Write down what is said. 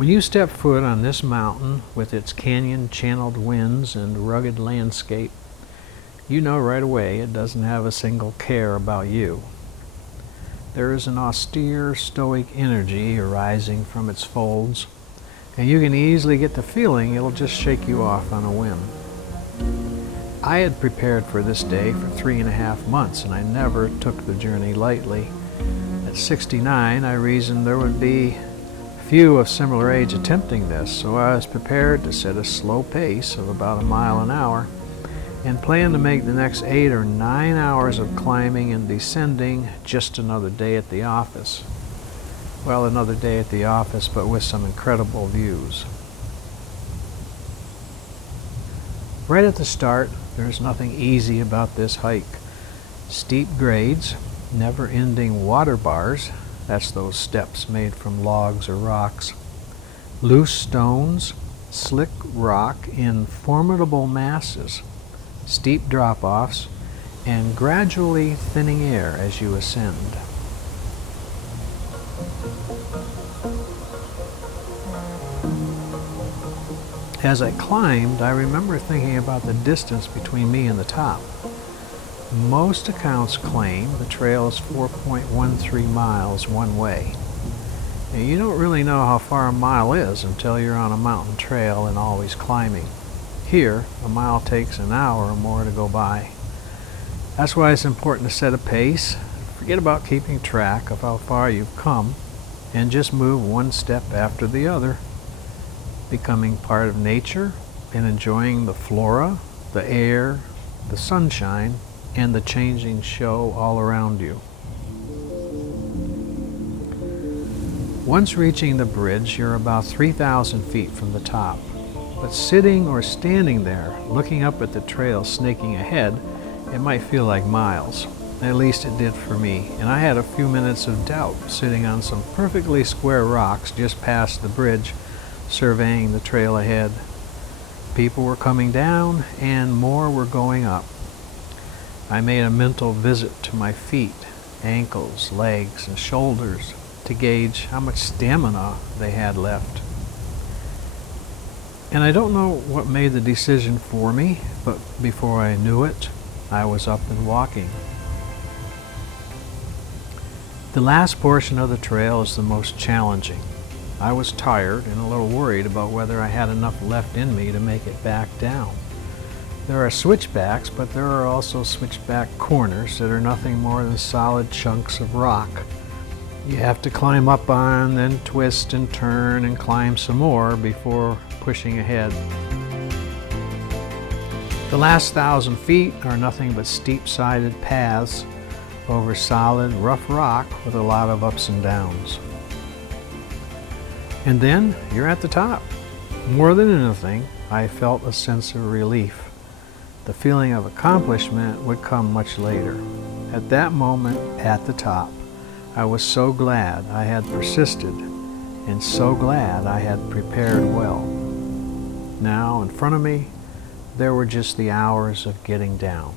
When you step foot on this mountain with its canyon-channeled winds and rugged landscape, you know right away it doesn't have a single care about you. There is an austere, stoic energy arising from its folds, and you can easily get the feeling it'll just shake you off on a whim. I had prepared for this day for 3.5 months, and I never took the journey lightly. At 69, I reasoned there would be few of similar age attempting this, so I was prepared to set a slow pace of about a mile an hour and planned to make the next 8 or 9 hours of climbing and descending just another day at the office. Well, another day at the office, but with some incredible views. Right at the start, there's nothing easy about this hike. Steep grades, never-ending water bars, that's those steps made from logs or rocks, loose stones, slick rock in formidable masses, steep drop-offs, and gradually thinning air as you ascend. As I climbed, I remember thinking about the distance between me and the top. Most accounts claim the trail is 4.13 miles one way. And you don't really know how far a mile is until you're on a mountain trail and always climbing. Here, a mile takes an hour or more to go by. That's why it's important to set a pace, forget about keeping track of how far you've come, and just move one step after the other, becoming part of nature and enjoying the flora, the air, the sunshine, and the changing show all around you. Once reaching the bridge, you're about 3,000 feet from the top. But sitting or standing there, looking up at the trail snaking ahead, it might feel like miles. At least it did for me, and I had a few minutes of doubt sitting on some perfectly square rocks just past the bridge, surveying the trail ahead. People were coming down, and more were going up. I made a mental visit to my feet, ankles, legs, and shoulders to gauge how much stamina they had left. And I don't know what made the decision for me, but before I knew it, I was up and walking. The last portion of the trail is the most challenging. I was tired and a little worried about whether I had enough left in me to make it back down. There are switchbacks, but there are also switchback corners that are nothing more than solid chunks of rock. You have to climb up on, then twist and turn and climb some more before pushing ahead. The last 1,000 feet are nothing but steep-sided paths over solid, rough rock with a lot of ups and downs. And then you're at the top. More than anything, I felt a sense of relief. The feeling of accomplishment would come much later. At that moment, at the top, I was so glad I had persisted and so glad I had prepared well. Now, in front of me, there were just the hours of getting down.